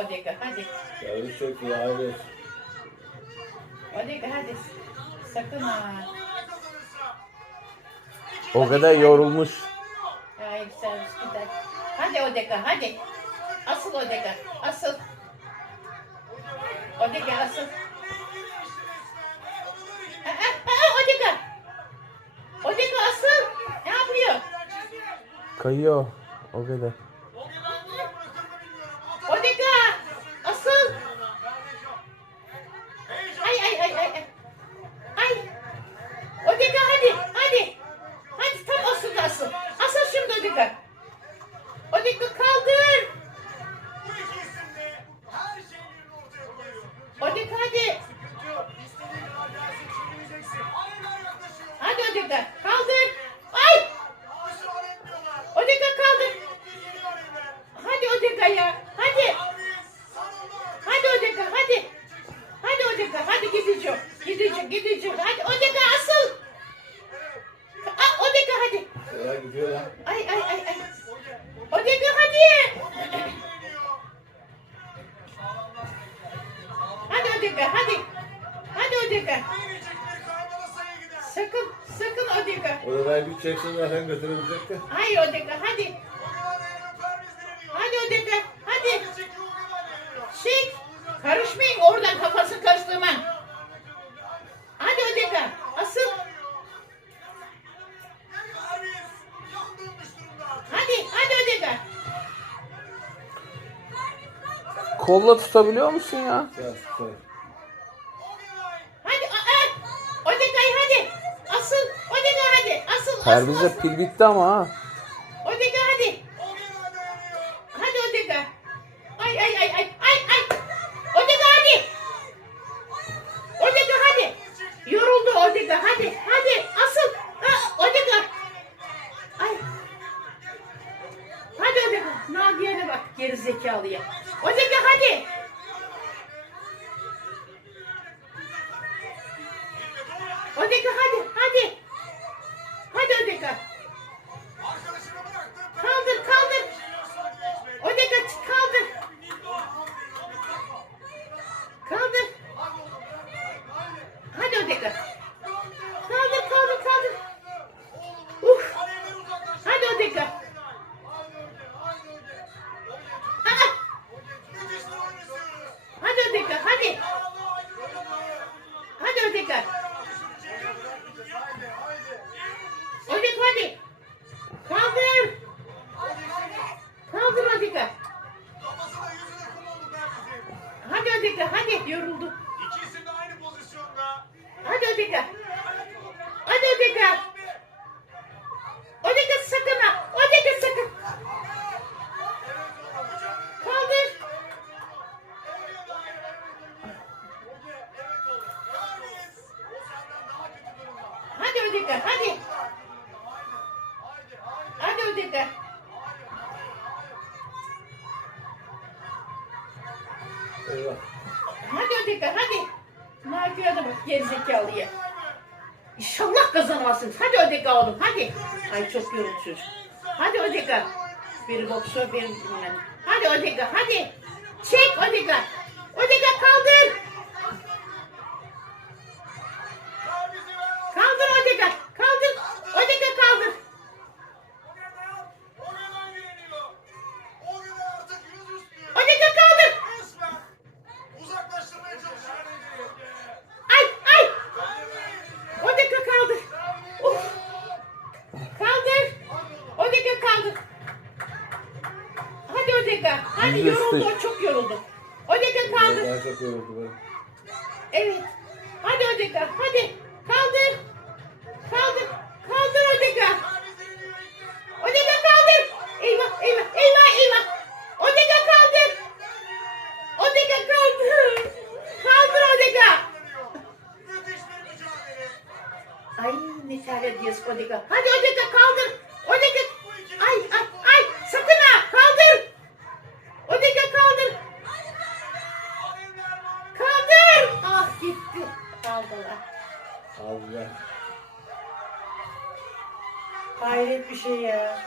Odega hadi. Servis çok iyi abi. Odega hadi. Sakın ha. O kadar yorulmuş. Hayır servis gider. Hadi Odega hadi. Asıl Odega. Asıl. Odega asıl. Aa, aa, Odega. Odega asıl. Ne yapıyor? Kayıyor. O kadar. Gideceğim. Hadi Odega asıl. Aa, Odega hadi. Ya gidiyor ya. Ay ay ay ay. Odega hadi. Hadi hadi. Hadi Odega. Verecekleri kaybala sayı gider. Sakın sakın Odega. Oraya bir çeksin zaten götürebilecek de. Hayır hadi. O bizleniyor. Hadi hadi. O kadar değerli. Çek. Karışmayın oradan kafası Kolla tutabiliyor musun ya? Ya, şey. Hadi aa, Odega'yı hadi. Asıl Odega hadi. Asıl asıl. Perviz'e asıl. pil bitti ama ha. Odega hadi. Hadi Odega. Ay ay ay ay ay ay. Odega hadi. Odega hadi. Yoruldu Odega hadi hadi asıl. Ha, Odega. Ay. Hadi Odega. Nagihan'a bak geri zekalıya. Odega hadi. Odega hadi hadi. Hadi Odega. Arkadaşına bıraktı. Kaldır kaldır. Odega kaldır. Kaldır. Hadi Odega. Kaldır kaldır kaldır. Uf. Alevler uzaklaştı. Hadi Odega. Haydi Oge, haydi Oge. Oge, Aa, müthiş bir oyun istiyoruz. hadi Odega hadi. Haydi, haydi. Odega hadi. Kaldır. Kaldır Perviz'in. Hadi Odega hadi. Yoruldu. İki isim de aynı pozisyonda. Hadi Odega. Hadi Odega. Odega sakın ha. Odega sakın. Kaldır. Oge, evet oğlum. Perviz. O senden daha kötü durumda. Odega hadi. Hadi Odega. Eyvah. Hadi Odega hadi. Nagihan'a bak gerizekalıya. İnşallah kazanamazsınız. Hadi Odega oğlum hadi. Ay çok yoruldu çocuk. Hadi Odega. Biri boksör biri bilmem. Hadi Odega hadi. Çek Odega. Odega kaldır. Perviz'i ver. Kaldır Odega. Kaldır. Odega kaldır. Oge dayan. Oge'den direniyor. Oge'de artık yüzüstü. Odega kaldır. Resmen uzaklaştırmaya çalışıyor. Ay ay. Perviz. Odega kaldır. Uf. Kaldır. Odega kaldır. Hadi Odega. Hadi Yüzüstü. yoruldu o çok yoruldu. Odega kaldır. Ben çok yoruldu böyle. Evet. Hadi Odega. Hadi. Kaldır. Kaldır. Kaldır Odega. Odega kaldır. Eyvah eyvah eyvah eyvah. Odega kaldır. Odega kaldır. Kaldır mücadele. Ay ne terle diyorsun Odega. Hadi Odega Hayret bir şey ya.